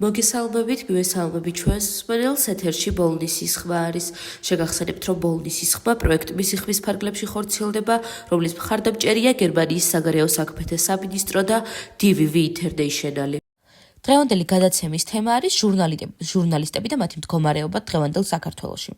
მოგესალმებით, გვესალმებით ჩვენს მსმენელს ეთერში ბოლნისის ხმა არის. შეგახსენებთ, რომ ბოლნისის ხმა პროექტების სიხმის ფარგლებში ხორციელდება, რომლის მხარდამჭერია გერმანიის საგარეო საქმეთა სამინისტრო და DVV International. დღევანდელი გადაცემის თემა არის ჟურნალისტები და მათი მდგომარეობა დღევანდელ საქართველოში.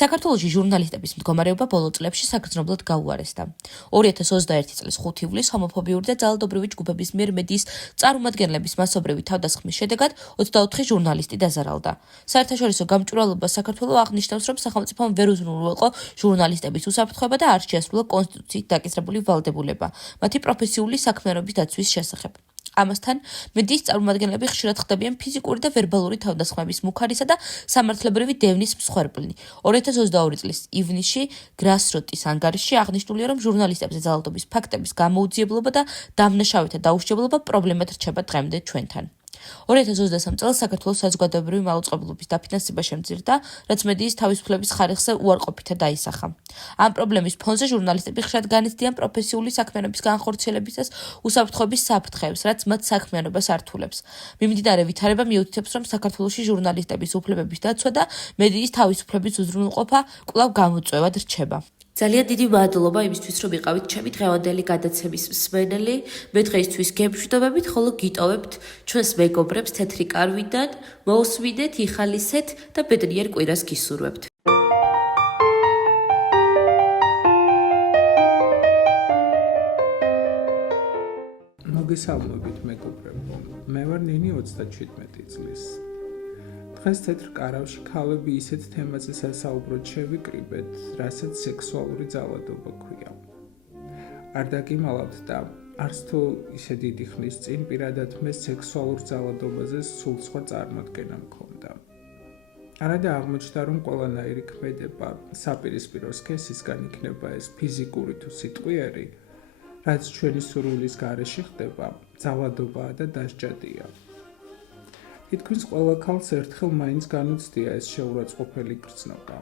საქართველოში ჟურნალისტების მდგომარეობა ბოლო წლებში საგრძნობლად გაუარესდა. 2021 წლის 5 ივლისს ჰომოფობიური და ძალადობრივი ჯგუფების მიერ მედიის წარმომადგენლების მასობრივი თავდასხმის შედეგად 24 ჟურნალისტი დაზარალდა. საერთაშორისო გამჭვირვალობა საქართველოს აღნიშნავს, რომ სახელმწიფომ ვერ უზრუნველყო ჟურნალისტების უსაფრთხოება და არ შეასრულა კონსტიტუციით დაკისრებული ვალდებულება მათი პროფესიული საქმიანობის დაცვის შესახებ. ამასთან, მედიის წარმომადგენლები ხშირად ხდებიან ფიზიკური და ვერბალური თავდასხმების მუქარისა და სამართლებრივი დევნის მსხვერპლნი. 2022 წლის ივნისში გრასროტის ანგარიშში აღნიშნულია, რომ ჟურნალისტებზე ძალადობის ფაქტების გამოუძიებლობა და დამნაშავეთა დაუსჯებლობა პრობლემად რჩება დღემდე ჩვენთან. 2023 წელს საქართველოს საზოგადოებრივი მაუწყებლობის დაფინანსება შემცირდა, რაც მედიის თავისუფლების ხარისხზე უარყოფითად დაისახა. ამ პრობლემის ფონზე ჟურნალისტები ხშირად განიცდიან პროფესიული საქმიანობის განხორციელებისას უსაფრთხოების საფრთხეებს, რაც მათ საქმიანობას ართულებს. მიმდინარე ვითარება მიუთითებს, რომ საქართველოში ჟურნალისტების უფლებების დაცვა და მედიის თავისუფლების უზრუნველყოფა კვლავ გამოწვევად რჩება. ძალიან დიდი მადლობა იმისთვის, რომ იყავით ჩემი დღევანდელი გადაცემის მსმენელი. მე დღეისთვის გემშვიდობებით, ხოლო გიტოვებთ ჩვენს მეგობრებს თეთრი კარვიდან, მოусვიდეთ, იხალისეთ და ბედნიერ კვირას გისურვებთ. მოგესალმებით მეგობრებო. მე ვარ ნინი 37 წლის. დღეს თეთრ კარავში ქალები ისეთ თემაზე სასაუბროდ შევიკრიბეთ, რასაც სექსუალური ძალადობა ქვია. არ დაგიმალავთ და არც თუ ისე დიდი ხნის წინ პირადად მე სექსუალურ ძალადობაზე სულ სხვა წარმოდგენა მქონდა. არადა აღმოჩნდა, რომ ყველანაირი ქმედება საპირისპირო სქესისგან იქნება ეს ფიზიკური თუ სიტყვიერი, რაც ჩვენი სურვილის გარეშე ხდება, ძალადობაა და დასჯადია. თითქმის ყველა ქალს ერთხელ მაინც განუცდია ეს შეურაცხყოფელი გრძნობა,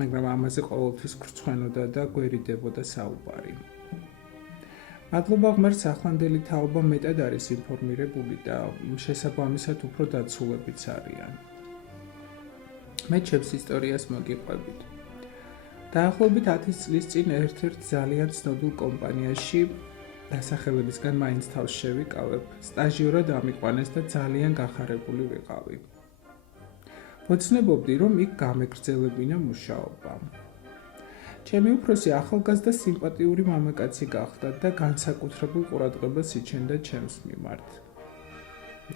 მაგრამ ამაზე ყოველთვის გრცხვენოდა და გვერიდებოდა საუბარი. მადლობა ღმერთს, ახლანდელი თაობა მეტად არის ინფორმირებული და შესაბამისად უფრო დაცულებიც არიან. მე ჩემს ისტორიას მოგიყვებით. დაახლოებით 10 წლის წინ ერთ-ერთ ძალიან ცნობილ კომპანიაში დასახელებისგან მაინც თავს შევიკავებ, სტაჟიორად ამიყვანეს და ძალიან გახარებული ვიყავი. მოცნებობდი, რომ იქ გამეგრძელებინა მუშაობა. ჩემი უფროსი ახალგაზრდა სიმპათიური მამაკაცი გახდა და განსაკუთრებულ ყურადღებას იჩენდა ჩემს მიმართ.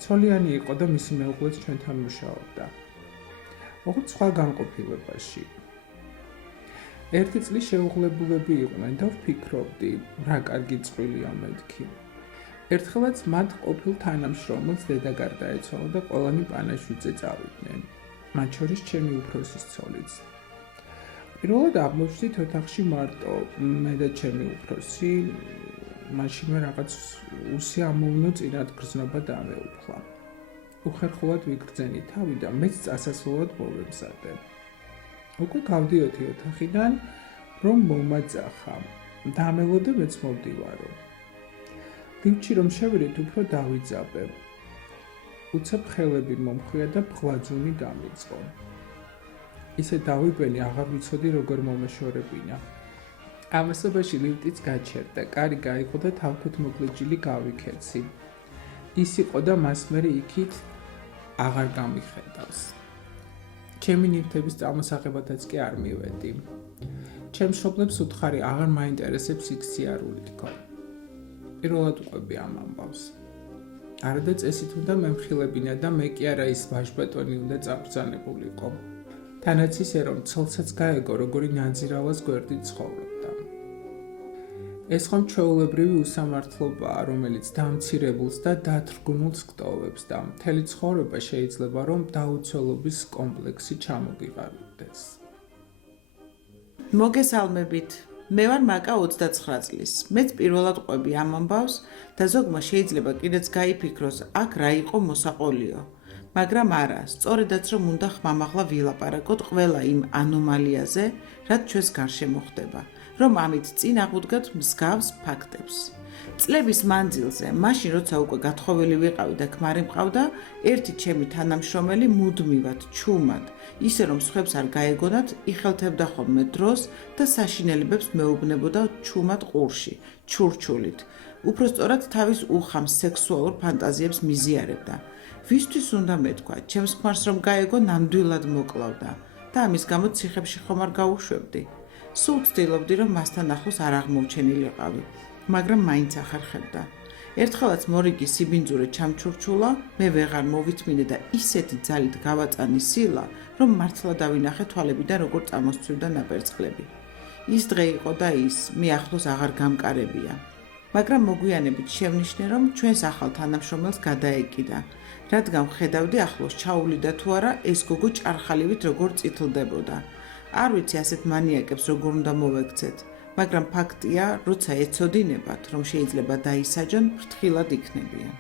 ცოლიანი იყო და მისი მეუღლეც ჩვენთან მუშაობდა. ოღონდ სხვა განყოფილებაში. ერთი წლის შეუღლებულები იყვნენ და ვფიქრობდი, რა კარგი წყვილია მეთქი. ერთხელაც მათ ყოფილ თანამშრომელს დედა გარდაეცვალა და ყველანი პანაშვიდზე წავიდნენ, მათ შორის ჩემი უფროსის ცოლიც. პირველად აღმოჩნდით ოთახში მარტო მე და ჩემი უფროსი, მაშინვე რაღაც უსიამოვნო წინათ გრძნობა დამეუფლა. უხერხულად ვიგრძენი თავი და მეც წასასვლელად მოვემზადე. უკვე გავდიოდი ოთახიდან, რომ მომაძახა. დამელოდა მეც მოვდივარო. ლიფტში რომ შევიდეთ, უფრო დავიძაბე. უცებ ხელები მომხვია და ბღვა-ძუნი დამიწყო. ისე დავიბენი, აღარ ვიცოდი როგორ მომეშორებინა. ამასობაში ლიფტიც გაჩერდა, კარი გაიღო და თავთვით მოკლეჯილი გავიქეცი. ის იყო და მას მერე იქით აღარ გამიხედავს. ჩემი ნივთების წარმოსაღებათაც კი არ მივედი. ჩემს მშობლებს უთხარი აღარ მაინტერესებს იქ სიარული თქო. პირველად ვყვები ამ ამბავს. არადა წესით უნდა მემხილებინა და მე კი არა ის ვაჟბატონი უნდა წაბრძანებულიყო. თანაც ისე რომ ცოლსაც გაეგო, როგორი ნაძირავას გვერდით ცხოვრობდა. ეს ხომ ჩვეულებრივი უსამართლობაა, რომელიც დამცირებულს და დათრგუნულს გტოვებს და მთელი ცხოვრება შეიძლება რომ დაუცველობის კომპლექსი ჩამოგიყალიბდეს. მოგესალმებით. მე ვარ მაკა 29 წლის. მეც პირველად ყვები ამ ამბავს და ზოგმა შეიძლება კიდეც გაიფიქროს, აქ რა იყო მოსაყოლიო. მაგრამ არა, სწორედაც რომ უნდა ხმამაღლა ვილაპარაკოთ ყველა იმ ანომალიაზე, რაც ჩვენს გარშემო ხდება, რომ ამით წინ აღვდგათ მსგავს ფაქტებს. წლების მანძილზე, მაშინ როცა უკვე გათხოვილი ვიყავი და ქმარი მყავდა, ერთი ჩემი თანამშრომელი მუდმივად, ჩუმად, ისე რომ სხვებს არ გაეგონათ, იხელთებდა ხოლმე დროს და საშინელებებს მეუბნებოდა ჩუმად ყურში, ჩურჩულით. უпростоრად თავის უხამ სექსუალურ ფანტაზიებს მიზიარებდა. ვისთვის უნდა მეთქვა, ჩემს ქმარს რომ გაეგო ნამდვილად მოკლავდა და ამის გამო ციხებში ხომ არ გავუშვებდი. სულ ვცდილობდი, რომ მასთან ახლოს არ აღმოვჩენილიყავი, მაგრამ მაინც ახერხებდა. ერთხელაც მორიგი სიბინძურე ჩამჩურჩულა, მე ვეღარ მოვითმინე და ისეთი ძალით გავაწანი სილა, რომ მართლა დავინახე თვალებიდან როგორ წამოსცვივდა ნაპერწკლები. ის დღე იყო და ის, მე ახლოს აღარ გამკარებია. მაგრამ მოგვიანებით შევნიშნე, რომ ჩვენს ახალ თანამშრომელს გადაეკიდა, რადგან ხედავდი ახლოს ჩაუვლიდა თუ არა ეს გოგო ჭარხალივით როგორ წითლდებოდა. არ ვიცი ასეთ მანიაკებს როგორ უნდა მოვექცეთ, მაგრამ ფაქტია, როცა ეცოდინებათ, რომ შეიძლება დაისაჯონ, ფრთხილად იქნებიან.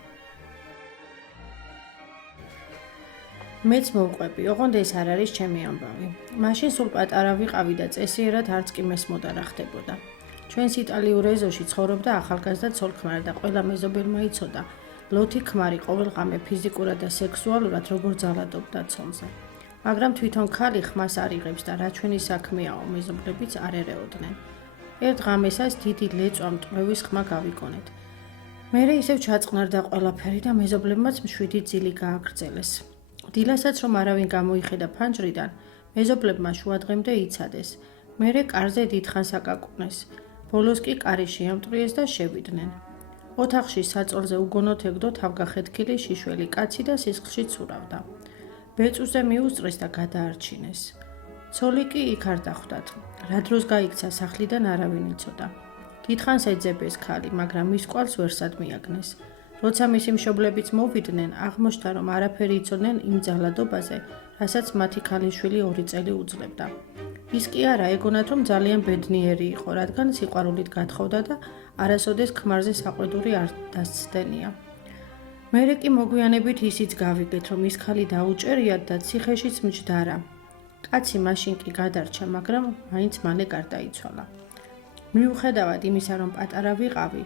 მეც მოვყვები, ოღონდ ეს არ არის ჩემი ამბავი. მაშინ სულ პატარა ვიყავი და წესიერად არც კი მესმოდა რა ხდებოდა. ჩვენს იტალიურ ეზოში ცხოვრობდა ახალგაზრდა ცოლ-ქმარი და ყველა მეზობელმა იცოდა, ლოთი ქმარი ყოველღამე ფიზიკურად და სექსუალურად როგორ ძალადობდა ცოლზე. მაგრამ თვითონ ქალი ხმას არ იღებს და რა ჩვენი საქმეაო, მეზობლებიც არ ერეოდნენ. ერთ ღამესას დიდი ლეწვა მტვევის ხმა გავიგონეთ. მერე ისევ ჩაწყნარდა ყველაფერი და მეზობლებმაც მშვიდი ძილი გააგრძელეს. დილასაც რომ არავინ გამოიხედა ფანჯრიდან, მეზობლებმა შუადღემდე იცადეს. მერე კარზე დიდხანს აკაკუნეს. ბოლოს კი კარი შეამტვრიეს და შევიდნენ. ოთახში საწოლზე უგონოდ ეგდო თავგახეთქილი შიშველი კაცი და სისხლში ცურავდა. ბეწვზე მიუსწრეს და გადაარჩინეს. ცოლი კი იქ არ დახვდათ. რა დროს გაიქცა სახლიდან არავინ იცოდა. დიდხანს ეძებეს ქალი, მაგრამ მის კვალს ვერსად მიაგნეს. როცა მისი მშობლებიც მოვიდნენ, აღმოჩნდა, რომ არაფერი იცოდნენ იმ ძალადობაზე, რასაც მათი ქალიშვილი 2 წელი უძლებდა. ის კი არა ეგონათ, რომ ძალიან ბედნიერი იყო, რადგან სიყვარულით გათხოვდა და არასოდეს ქმარზე საყვედური არ დასცდენია. მერე კი მოგვიანებით ისიც გავიგეთ, რომ ის ქალი დაუჭერიათ და ციხეშიც მჯდარა. კაცი მაშინ კი გადარჩა, მაგრამ მაინც მალე გარდაიცვალა. მიუხედავად იმისა, რომ პატარა ვიყავი,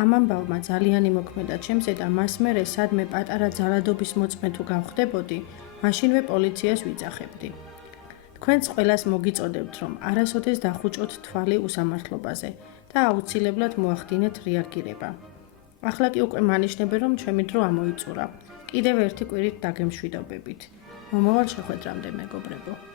ამ ამბავმა ძალიან იმოქმედა ჩემზე და მას მერე სადმე პატარა ძალადობის მოწმე თუ გავხდებოდი, მაშინვე პოლიციას ვიძახებდი. თქვენს ყველას მოგიწოდებთ, რომ არასოდეს დახუჭოთ თვალი უსამართლობაზე და აუცილებლად მოახდინეთ რეაგირება. ახლა კი უკვე მანიშნები, რომ ჩემი დრო ამოიწურა. კიდევ ერთი კვირით დაგემშვიდობებით. მომავალ შეხვედრამდე, მეგობრებო.